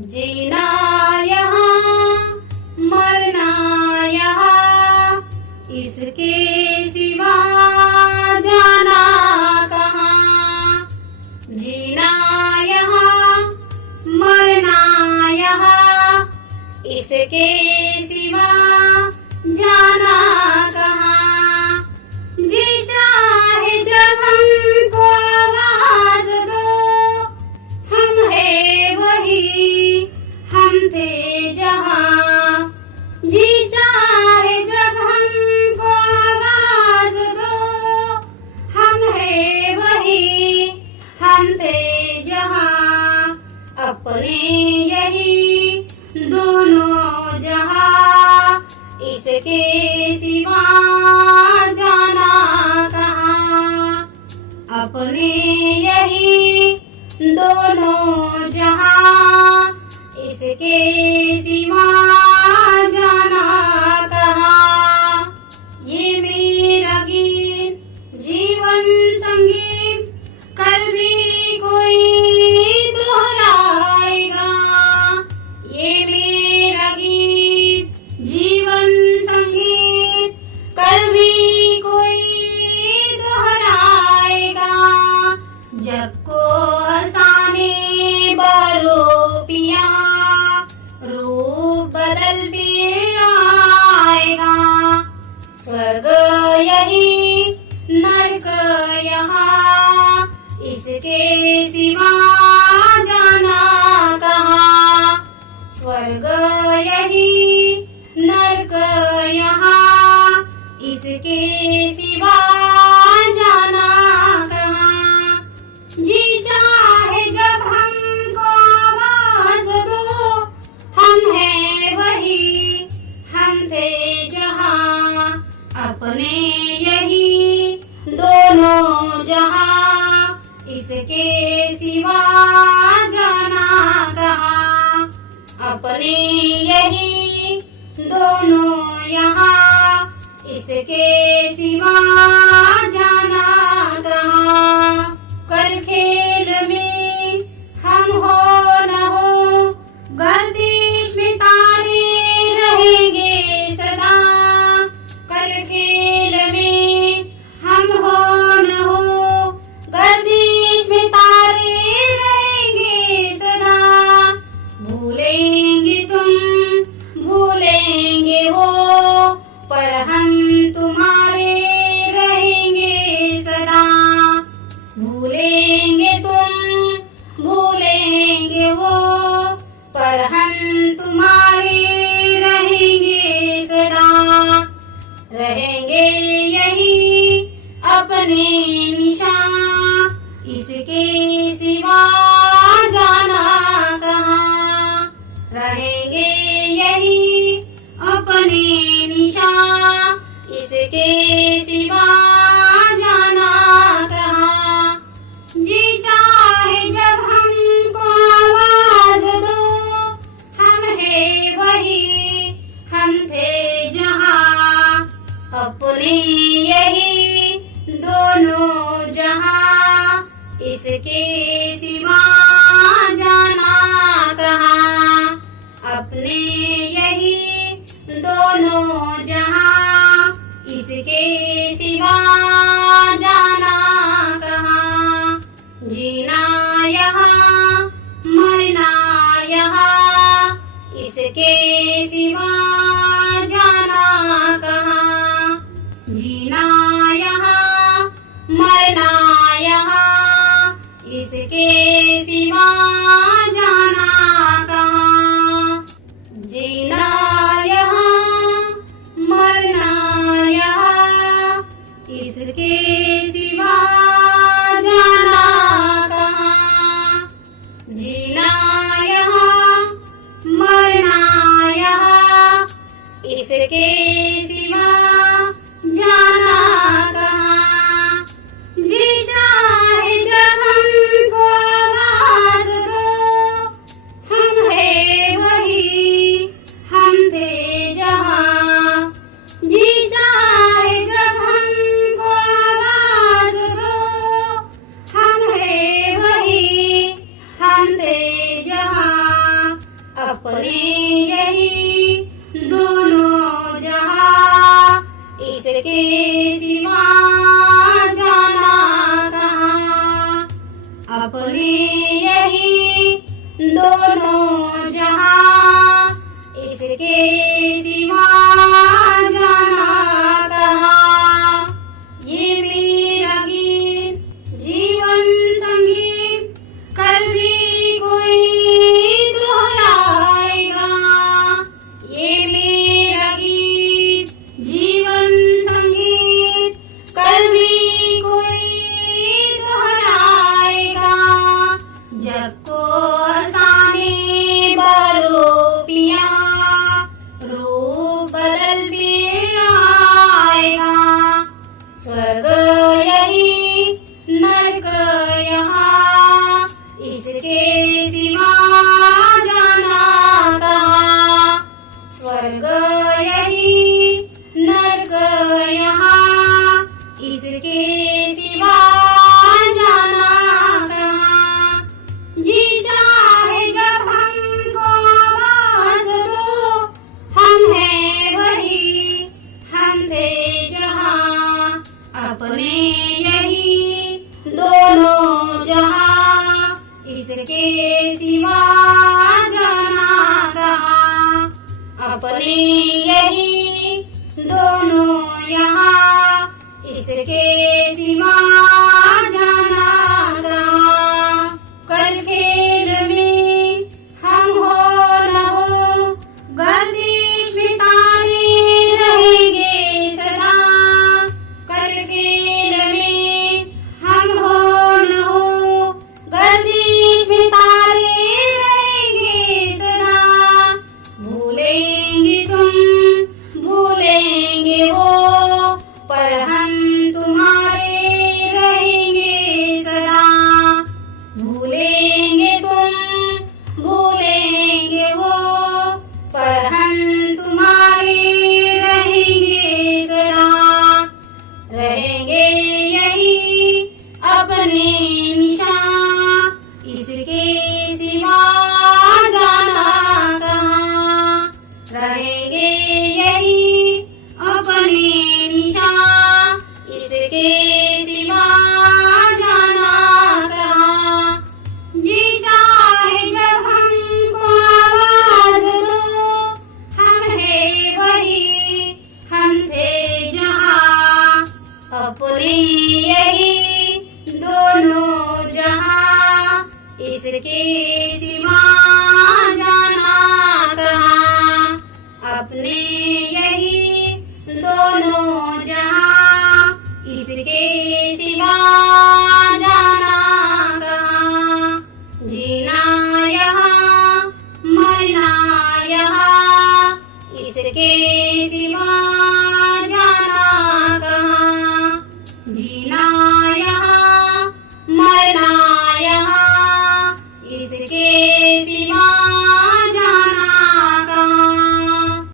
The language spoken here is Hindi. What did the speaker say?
जीना यहाँ मरना यहाँ, इसके सिवा जाना कहाँ। जीना यहाँ मरना यहाँ, इसके सिवा जाना कहाँ। जी चाहे जब हमको आवाज दो, हम है वही हम थे जहाँ। जी चाहे जब हमको आवाज दो, हम है वही हम थे जहाँ। अपने यही दोनों जहाँ, इसके सिवा जाना कहाँ। अपने यही दोनों जहाँ, इसके सिवा जाना कहाँ। ये मेरा गीत जीवन संगीत कल भी कोई दोहराएगा। ये मेरा गीत जीवन संगीत कल भी कोई दोहराएगा। जग को हंसाने बारो पिया, रूप बदल भी आएगा। स्वर्ग यही नरक यहाँ, इसके सिवा जाना कहाँ। स्वर्ग यही नरक यहाँ, इसके सिवा जाना कहाँ। जी चाहे जब हमको आवाज दो, हम है वही हम थे जहाँ। अपने यही दोनों जहाँ, इसके सिवा जाना कहाँ। अपने यही दोनों यहाँ, इसके सिवा जाना कहाँ। कल खेल में हम हो न हो, गर्दिश में तारे रहेंगे सदा। कल खेल में हम हो न हो, गर्दिश में तारे रहेंगे सदा। भूलेंगे तुम भूलेंगे वो, पर हम तुम्हारे रहेंगे सदा। भूलेंगे तुम भूलेंगे वो, पर हम तुम्हारे रहेंगे सदा। रहेंगे यही अपने निशान, इसके सिवा जाना कहाँ। रहेंगे यही अपने निशान, इसके सिवा जाना कहाँ। जी चाहे जब हमको आवाज दो, हम है वही हम थे जहाँ। अपने यही दोनों जहाँ, इसके सिवा जाना कहाँ। अपने यही दोनों जहाँ, इसके सिवा जाना कहाँ। जीना यहाँ मरना यहाँ, इसके सिवा जाना कहाँ। जीना यहाँ मरना यहाँ, इसके सिवा जाना कहाँ। जीना यहाँ मरना यहाँ, इसके सिवा जाना कहाँ। जीना यहाँ मरना यहाँ, इसके सिवा जाना कहाँ। जी चाहे जब हमको आवाज दो, हम है वही हम थे जहाँ। जी चाहे जब हमको आवाज दो, हम है वही हम थे जहाँ। अपने यही दोनों जहां, इसके सिवा जाना कहाँ। अपने यही दोनों जहां, इसके सिवा जाना कहाँ। ये मेरा गीत जीवन संगीत कल भी कोई दोहराएगा। ये मेरा गीत जीवन संगीत कल भी कोई दोहराएगा। जग को हंसाने वालों पिया रूप बदल भी आएगा। स्वर्ग यही नरक यहाँ, इसके सिवा जाना कहाँ। स्वर्ग यही नरक यहाँ, इसके सिवा जाना कहाँ। जी चाहे जब हमको आवाज दो, हम हैं वही, हम थे जहाँ। अपने यही दोनों जहां, इसके सिवा जाना कहाँ। अपने यही दोनों यहाँ, इसके सिवा जाना कहाँ। कल खेल में हम हो न हो, गर्दिश में तारे रहेंगे सदा। कल खेल में हम हो न हो, गर्दिश में तारे रहेंगे सदा। भूलेंगे तुम भूलेंगे वो, पर हम तुम्हारे रहेंगे सदा। भूलेंगे तुम भूलेंगे वो, पर हम तुम्हारे रहेंगे सदा। रहेंगे यही अपने निशान, इसके सिवा जाना कहाँ। रहेंगे यही अपने निशान, इसके सिवा जाना कहाँ। जी चाहे जब हमको आवाज दो, हम हैं वही, हम थे जहाँ। अपने यही दोनों जहां, इसके सिवा जाना कहाँ। अपने यही दोनों जहां, इसके सिवा जाना कहाँ। जीना यहाँ मरना यहाँ, इसके सिवा